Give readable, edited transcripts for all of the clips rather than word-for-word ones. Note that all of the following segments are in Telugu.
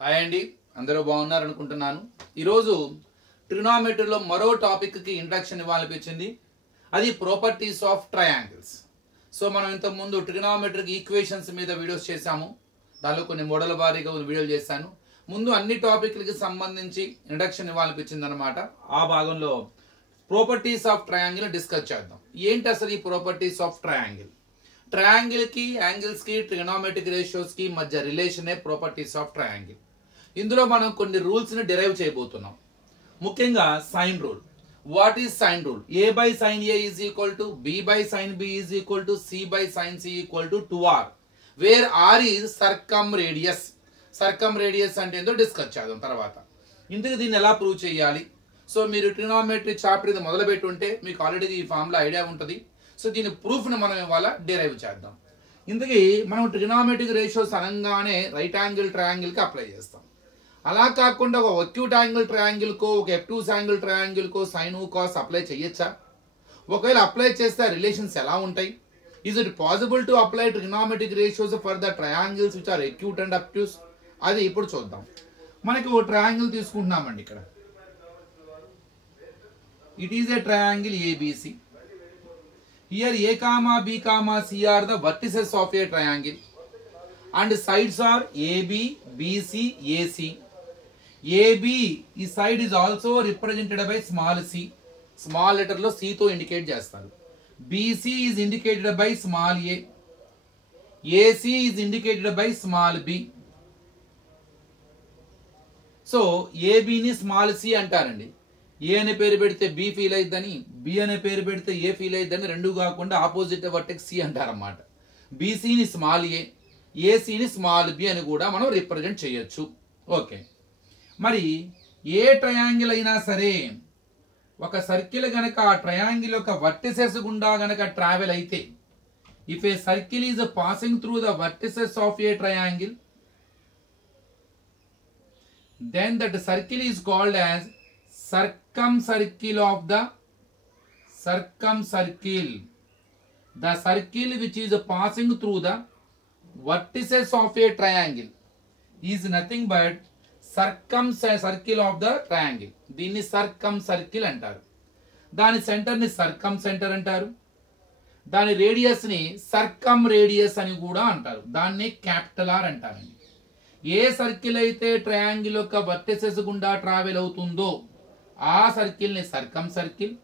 హాయ్ అండి, అందరూ బాగున్నారు అనుకుంటున్నాను. ఈరోజు ట్రిగ్నోమెట్రీలో మరో టాపిక్కి ఇంట్రడక్షన్ ఇవ్వాలనిపించింది. అది ప్రాపర్టీస్ ఆఫ్ ట్రయాంగిల్స్. సో మనం ఇంతకుముందు ట్రిగ్నోమెట్రిక్ ఈక్వేషన్స్ మీద వీడియోస్ చేశాము. దానిలో కొన్ని మోడల్ వారీగా వీడియోలు చేశాను. ముందు అన్ని టాపిక్లకి సంబంధించి ఇంట్రడక్షన్ ఇవ్వాలనిపించింది అనమాట. ఆ భాగంలో ప్రాపర్టీస్ ఆఫ్ ట్రయాంగిల్ డిస్కస్ చేద్దాం. ఏంటి అసలు ఈ ప్రాపర్టీస్ ఆఫ్ ట్రయాంగిల్? ట్రయాంగిల్ కి, యాంగిల్స్ కి, ట్రిగ్నోమెట్రిక్ రేషియోస్ కి మధ్య రిలేషనే ప్రాపర్టీస్ ఆఫ్ ట్రయాంగిల్. ఇందులో మనం కొన్ని రూల్స్ ని డిరైవ్ చేయబోతున్నాం. ముఖ్యంగా sine rule. What is sine rule? a by sin a is equal to b by sin b is equal to c by sin c equal to 2r, where r is circumradius. సర్కమ్రేడియస్ అంటే ఏందో డిస్కస్ చేద్దాం తర్వాత. ఇందుకు దీన్ని ఎలా ప్రూవ్ చేయాలి? సో మీరు ట్రిగ్నోమెట్రీ చాప్టర్ ఇది మొదలు పెట్టుంటే మీకు ఆల్రెడీ ఈ ఫార్ములా ఐడియా ఉంటుంది. సో దీని ప్రూఫ్ని మనం ఇవాళ డిరైవ్ చేద్దాం. ఇందుకే మనం ట్రిగ్నోమెట్రిక్ రేషియోస్ అనగానే రైట్ యాంగిల్ ట్రయాంగిల్కి అప్లై చేస్తాం. అలా కాకుండా ఒక అక్యూట్ యాంగిల్ ట్రయాంగిల్కో, ఒక ఎప్టూస్ యాంగిల్ ట్రయాంగిల్కో సైన్ కాస్ అప్లై చేయొచ్చా? ఒకవేళ అప్లై చేస్తే రిలేషన్స్ ఎలా ఉంటాయి? Is it possible to apply trigonometric ratios for the triangles which are acute and obtuse? అది ఇప్పుడు చూద్దాం. మనకి ఒక ట్రయాంగిల్ తీసుకుంటున్నామండి. ఇక్కడ it is a triangle ABC. Here A comma B comma C are the vertices of A triangle and sides are AB, BC, AC. AB ఈ side is also represented by small c. Small letter లో సి తో ఇండికేట్ చేస్తారు. BC is indicated by small a. AC is indicated by small b. So ఏబిని స్మాల్ సి అంటారండి. ఏ అనే పేరు పెడితే బి ఫీల్ అయిద్దని, బి అనే పేరు పెడితే ఏ ఫీల్ అయిద్దని, రెండు కాకుండా opposite vertex C అంటారన్నమాట. బీసీని small a, ఏసీని small B అని కూడా మనం రిప్రజెంట్ చేయొచ్చు. ఓకే, మరి ఏ ట్రయాంగిల్ అయినా సరే ఒక సర్కిల్ గనక ఆ ట్రయాంగిల్ యొక్క వర్టిసెస్ గుండా గనక ట్రావెల్ అయితే, if a circle is passing through the vertices of a triangle, then that circle is called as circumcircle of the circumcircle. The circle which is passing through the vertices of a triangle is nothing but circumcircle of the triangle. దీన్ని circumcircle అంటారు. దాని సెంటర్ ని circumcenter అంటారు. దాని రేడియస్ ని circumradius అని కూడా అంటారు. దాన్ని క్యాపిటల్ ఆర్ అంటారండి. ఏ సర్కిల్ అయితే ట్రయాంగిల్ యొక్క వర్టిసెస్ గుండా ట్రావెల్ అవుతుందో ఆ సర్కిల్ ని సర్కమ్ సర్కిల్,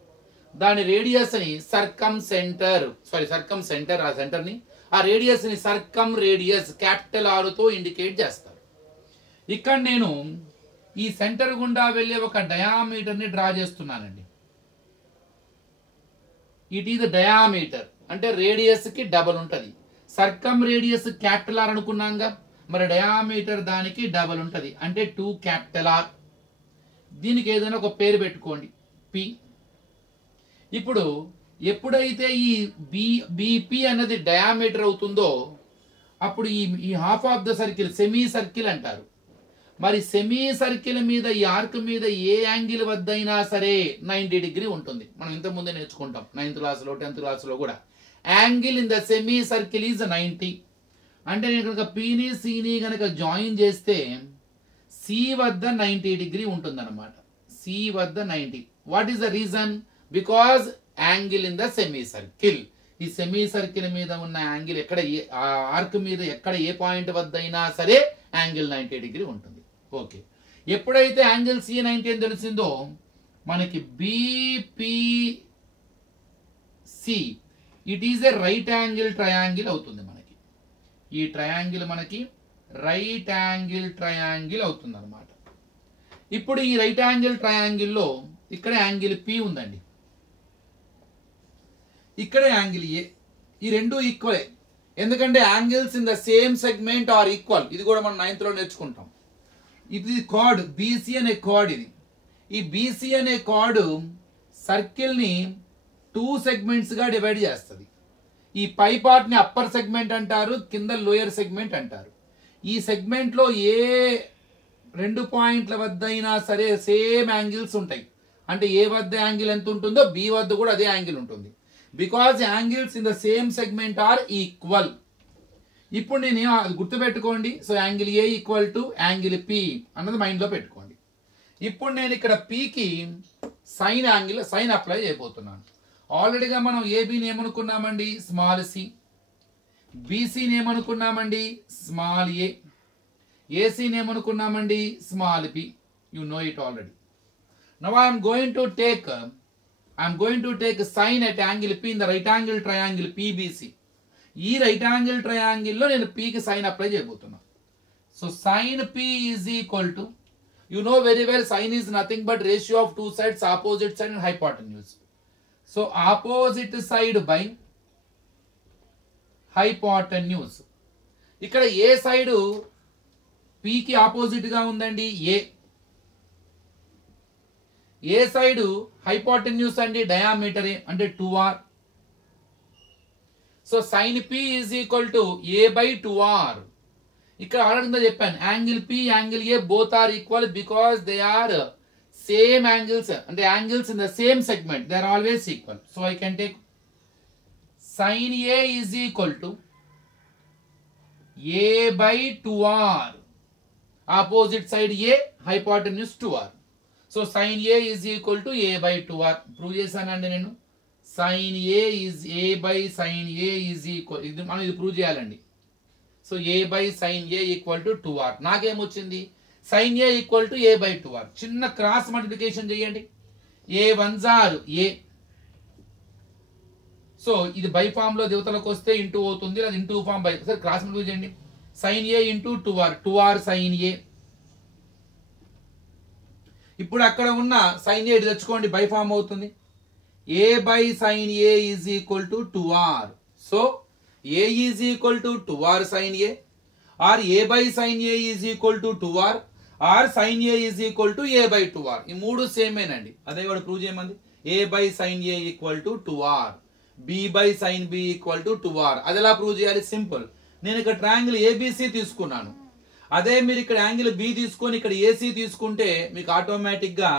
దాని రేడియస్ ని సర్కమ్ సెంటర్ ఆ సెంటర్ ని, ఆ రేడియస్ ని సర్కమ్ రేడియస్ క్యాపిటల్ ఆర్ తో ఇండికేట్ చేస్తారు. ఇక్కడ నేను ఈ సెంటర్ గుండా వెళ్ళే ఒక డయామీటర్ ని డ్రా చేస్తున్నానండి. ఇట్ ఈజ్ డయామీటర్ అంటే రేడియస్ కి డబల్ ఉంటది. సర్కమ్ రేడియస్ క్యాపిటల్ ఆర్ అనుకున్నాంగా, మరి డయామీటర్ దానికి డబల్ ఉంటది అంటే 2 క్యాపిటల్ ఆర్. దీనికి ఏదైనా ఒక పేరు పెట్టుకోండి, పి. ఇప్పుడు ఎప్పుడైతే ఈ బిపి అన్నది డయామీటర్ అవుతుందో అప్పుడు ఈ half of the circle semi circle అంటారు. మరి సెమీ సర్కిల్ మీద ఈ ఆర్క్ మీద ఏ యాంగిల్ వద్ద అయినా సరే 90 డిగ్రీ ఉంటుంది. మనం ఇంతకుముందే నేర్చుకుంటాం 9th క్లాస్లో 10th క్లాస్లో కూడా. Angle in the semi circle is 90. అంటే నేను కనుక పిని సిని కనుక జాయిన్ చేస్తే సి వద్ద 90 డిగ్రీ ఉంటుంది అనమాట. సి వద్ద 90. What is the reason? Because angle in the semi circle. ఈ సెమీ సర్కిల్ మీద ఉన్న యాంగిల్ ఎక్కడ, ఆర్క్ మీద ఎక్కడ ఏ పాయింట్ వద్ద అయినా సరే యాంగిల్ 90 డిగ్రీ ఉంటుంది. ఓకే, ఎప్పుడైతే యాంగిల్ సి 90 అని తెలిసిందో మనకి BPC it is a right angle triangle అవుతుంది. మనకి ఈ ట్రయాంగిల్ మనకి రైట్ యాంగిల్ ట్రయాంగిల్ అవుతుంది అనమాట. ఇప్పుడు ఈ రైట్ యాంగిల్ ట్రయాంగిల్లో ఇక్కడ యాంగిల్ పి ఉందండి, ఇక్కడ యాంగిల్ ఏ. ఈ రెండు ఈక్వలే, ఎందుకంటే angles in the same segment are equal. ఇది కూడా మనం 9th లో నేర్చుకుంటాం. ఇది కార్డ్ బీసీ అనే కార్డ్. ఇది ఈ బీసీ అనే కార్డు సర్కిల్ ని 2 సెగ్మెంట్స్ గా డివైడ్ చేస్తుంది. ఈ పై పార్ట్ ని అప్పర్ సెగ్మెంట్ అంటారు, కింద లోయర్ సెగ్మెంట్ అంటారు. ఈ సెగ్మెంట్ లో ఏ 2 పాయింట్ల వద్ద అయినా సరే సేమ్ యాంగిల్స్ ఉంటాయి. అంటే ఏ వద్ద యాంగిల్ ఎంత ఉంటుందో బి వద్ద కూడా అదే యాంగిల్ ఉంటుంది. Because angles in the same segment are equal. ఇప్పుడు నేను అది గుర్తుపెట్టుకోండి. So angle A equal to angle P అన్నది మైండ్లో పెట్టుకోండి. ఇప్పుడు నేను ఇక్కడ పికి సైన్ అప్లై చేయబోతున్నాను. ఆల్రెడీగా మనం ఏబిని ఏమనుకున్నామండి, స్మాల్ సి, బీసీని ఏమనుకున్నామండి, స్మాల్ ఏ, ఏసీని ఏమనుకున్నామండి, small b. You know it already. Now I'm going to take sine at angle P in the right angle triangle PBC. ఈ రైట్ యాంగిల్ ట్రయాంగిల్లో నేను పీకి సైన్ అప్లై చేయబోతున్నాను. So sine P is equal to, you know very well, sine is nothing but ratio of two sides, opposite side and hypotenuse. So opposite side by hypotenuse. ఇక్కడ ఏ సైడ్ పీకి ఆపోజిట్ గా ఉందండి, ఏ సైడ్ హైపోటెన్యూస్ అండి, డయామీటర్ అంటే 2r. So sine P is equal to a by 2r. ఇక్కడ ఆల్రెడీ చెప్పాను, angle P angle A both are equal because they are same angles, అంటే angles in the same segment, they are always equal. So I can take sine A is equal to a by 2r, opposite side a, hypotenuse 2r. So sine A is equal to a by 2r. Prove చేశానండి నేను. Sine A is a by sine A is equal, ఇది మనం ఇది ప్రూవ్ చేయాలండి. So A by sine A equal to 2r. నాకేమొచ్చింది, sine A equal to a by 2r. చిన్న క్రాస్ మల్టిప్లికేషన్ చేయండి. A 1s are a. So ఇది బై ఫామ్ లో దేవతలకు వస్తే ఇంటూ అవుతుంది, అది ఇంటూ ఫామ్ బై. సరే క్రాస్ మల్టిప్లికేషన్ చేయండి. Sine A into 2r sine A. ఇప్పుడు అక్కడ ఉన్న సైన్ ఏ తెచ్చుకోండి, బై ఫామ్ అవుతుంది. A by sine A is equal to 2r. So a is equal to 2r sine A, or a by sine A is equal to 2r, or sine A is equal to a by 2r. ఈ మూడు సేమేనండి. అదే వాడు ప్రూవ్ చేయమంది. A by sine A equal to 2r, B by sine B equal to 2r. అది ఎలా ప్రూవ్ చేయాలి, సింపుల్. నేను ఇక్కడ ట్రయాంగిల్ ఏబిసి తీసుకున్నాను. అదే మీరు ఇక్కడ యాంగిల్ బి తీసుకొని ఇక్కడ ఏసీ తీసుకుంటే మీకు ఆటోమేటిక్ గా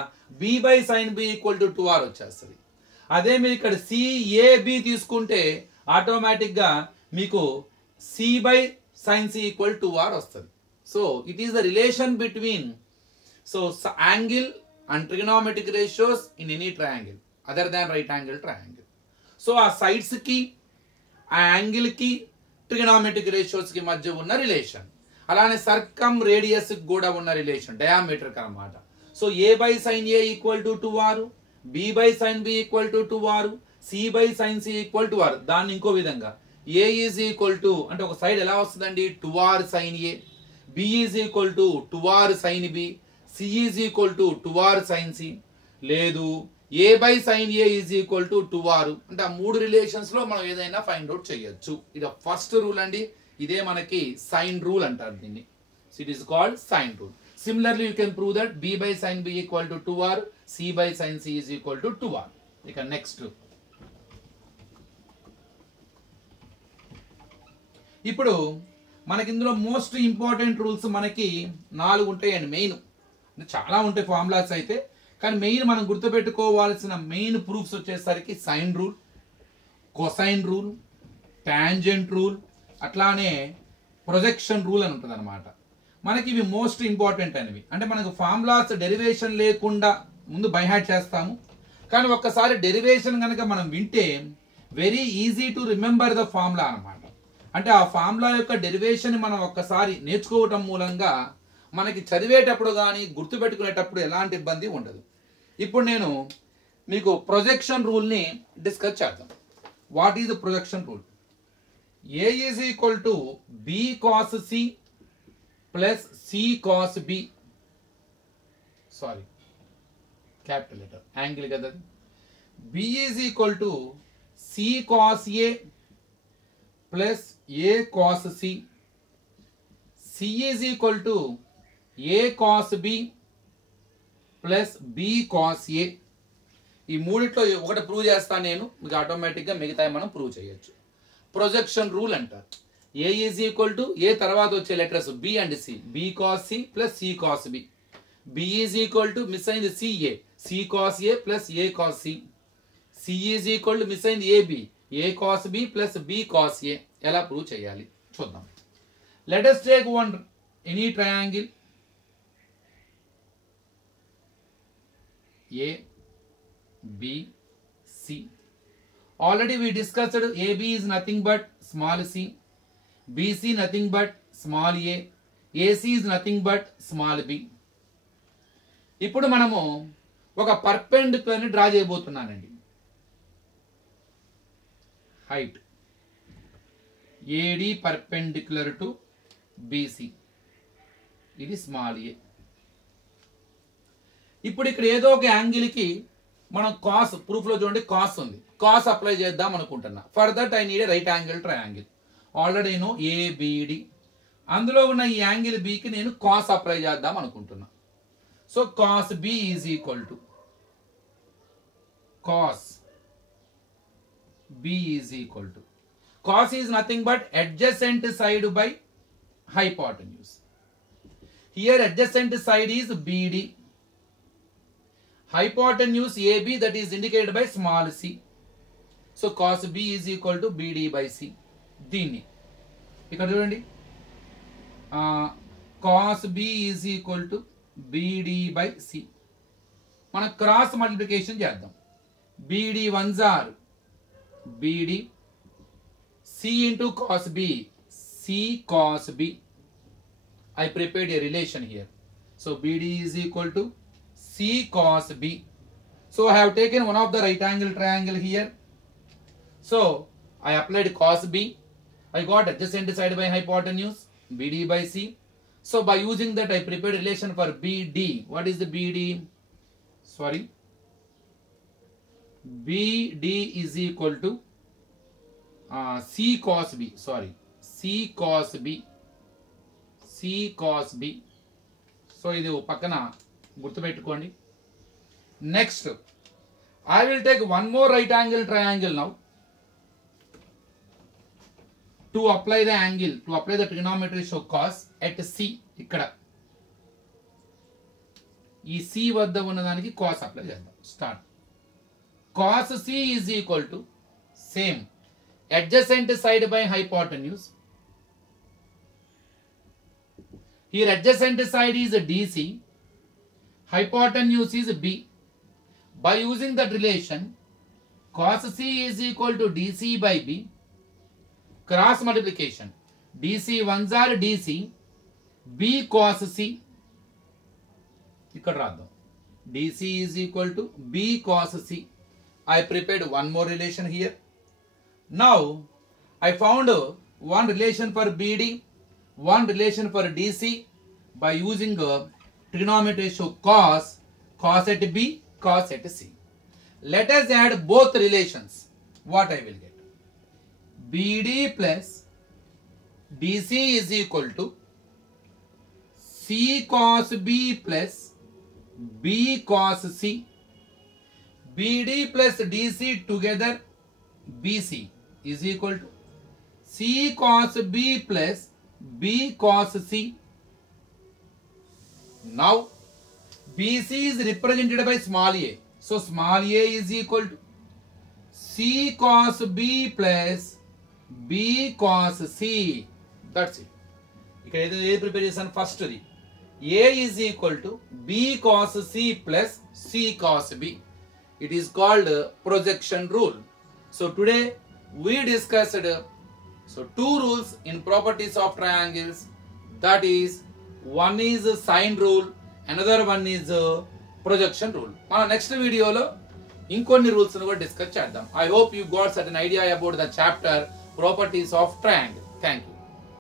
B by sine B equal to 2r వచ్చేస్తుంది. అదే మీరు ఇక్కడ సిఏబి తీసుకుంటే ఆటోమేటిక్ గా మీకు C by sine C equal 2r వస్తుంది. So it is the relation between angle and trigonometric ratios in any triangle other than right angle triangle. So ఆ సైడ్స్ కి, ఆ యాంగిల్ కి, ట్రిగనోమెట్రిక్ రేషియోస్ కి మధ్య ఉన్న రిలేషన్. అలానే సర్కమ్ రేడియస్ కూడా ఉన్న రిలేషన్, డయామీటర్ అన్నమాట. So A by sine A equal to 2r, B by sine B equal to 2r, C by sine C equal to r. దాన్ని ఇంకో విధంగా ఏ ఈజ్ ఈక్వల్ టు, అంటే ఒక సైడ్ ఎలా వస్తుందండి, 2r sine A, b is equal to 2r sine B, c is equal to 2r sine C. లేదు, a by sine A is equal to 2r. అంటే ఆ మూడు రిలేషన్స్ లో మనం ఏదైనా ఫైండ్ అవుట్ చేయొచ్చు. ఇది ఫస్ట్ రూల్ అండి. ఇదే మనకి సైన్ రూల్ అంటారు దీన్ని. So it is called sine rule. Similarly you can prove that B by sine B equal to 2r, C by sine C is equal to 2r. ఇక నెక్స్ట్, ఇప్పుడు మనకి ఇందులో మోస్ట్ ఇంపార్టెంట్ రూల్స్ మనకి 4 ఉంటాయండి. మెయిన్ చాలా ఉంటాయి ఫార్ములాస్ అయితే, కానీ మెయిన్ మనం గుర్తుపెట్టుకోవాల్సిన మెయిన్ ప్రూఫ్స్ వచ్చేసరికి sine rule, cosine rule, tangent rule, అట్లానే ప్రొజెక్షన్ రూల్ అని ఉంటుంది అనమాట. మనకి ఇవి మోస్ట్ ఇంపార్టెంట్ అనేవి. అంటే మనకు ఫార్ములాస్ డెరివేషన్ లేకుండా ముందు బై హార్ట్ చేస్తాము, కానీ ఒక్కసారి డెరివేషన్ కనుక మనం వింటే very easy to remember the formula అనమాట. అంటే ఆ ఫార్ములా యొక్క డెరివేషన్ మనం ఒక్కసారి నేర్చుకోవటం మూలంగా మనకి చదివేటప్పుడు కానీ గుర్తుపెట్టుకునేటప్పుడు ఎలాంటి ఇబ్బంది ఉండదు. ఇప్పుడు నేను మీకు ప్రొజెక్షన్ రూల్ని డిస్కస్ చేద్దాం. What is the projection rule? A is equal to B cos C plus C cos B. Sorry, capital letter. Angle kada. B is equal to C cos A plus A cos C. C is equal to A cos B plus B cos A. ఈ మూడిట్లో ఒకటి ప్రూవ్ చేస్తాను నేను, మీకు ఆటోమేటిక్గా మిగతా మనం ప్రూవ్ చేయొచ్చు. ప్రొజెక్షన్ రూల్ అంటారు. A is equal to, A తర్వాత వచ్చే letters b and c, b cos C plus c cos B. B is equal to, miss అయింది CA, c cos A plus a cos C. C is equal to, miss అయింది AB, a cos B plus b cos A. ఎలా ప్రూవ్ చేయాలి చూద్దాం. Let us take any triangle A, B, C. Already we discussed AB is nothing but small c, BC nothing but small a, AC is nothing but small b. ఇప్పుడు మనము ఒక పర్పెండిక్యులర్ ని డ్రా చేయబోతున్నానండి. Height AD perpendicular to BC, ఇది స్మాల్ a. ఇప్పుడు ఇక్కడ ఏదో ఒక యాంగిల్ కి మనం కాస్, ప్రూఫ్ లో చూడండి కాస్ ఉంది, కాస్ అప్లై చేద్దాం అనుకుంటున్నా. For that I need right angle triangle. Already know ABD, అందులో ఉన్న ఈ యాంగిల్ బి కి నేను కాస్ అప్లై చేద్దాం అనుకుంటున్నా. So cos B is equal to cos B is equal to cos is nothing but adjacent side by hypotenuse. Here adjacent side is BD, hypotenuse AB that is indicated by small c. So cos B is equal to BD by C. దీన్ని ఇక్కడ చూడండి, cos B is equal to BD by C. మనం క్రాస్ మల్టిప్లికేషన్ చేద్దాం. BD ones are BD, C into cos B, C cos B. I prepared a relation here. So BD is equal to C cos B. So I have taken one of the right angle triangle here. So I applied cos B. I got adjacent side by hypotenuse BD by C. So by using that I prepared relation for BD. What is the BD? Sorry. BD is equal to C cos B. Sorry. C cos B. C cos B. So ఇది పక్కన గుర్తుపెట్టుకోండి. Next I will take one more right angle triangle now to apply the angle, to apply the trigonometry show cos at C. ఇక్కడ ఈ సి వద్ద ఉన్నదానికి కాస్ అప్లై చేద్దాం. Start. Cos C is equal to same adjacent side by hypotenuse. Here adjacent side is DC, hypotenuse is B. By using that relation, cos C is equal to DC by B. Cross multiplication. DC ones are DC, B cos C. ఇక్కడ రాద్దాం. DC is equal to B cos C. I prepared one more relation here. Now I found one relation for BD, one relation for DC by using trigonometry show cos at B, cos at C. Let us add both relations. What I will get? BD plus DC is equal to C cos B plus B cos C. BD plus DC together BC is equal to C cos B plus B cos C. Now BC is represented by small a. So small a is equal to C cos B plus B cos C. That's it. ఇక్కడ ఏది ప్రిపేర్ చేశాను first the. A is equal to B cos C plus C cos B. It is called projection rule. So today we discussed two rules in properties of triangles. That is, one is sine rule, another one is projection rule. మన నెక్స్ట్ వీడియోలో ఇంకొన్ని రూల్స్ కూడా డిస్కస్ చేద్దాం. I hope you got certain idea about the chapter properties of triangle. Thank you.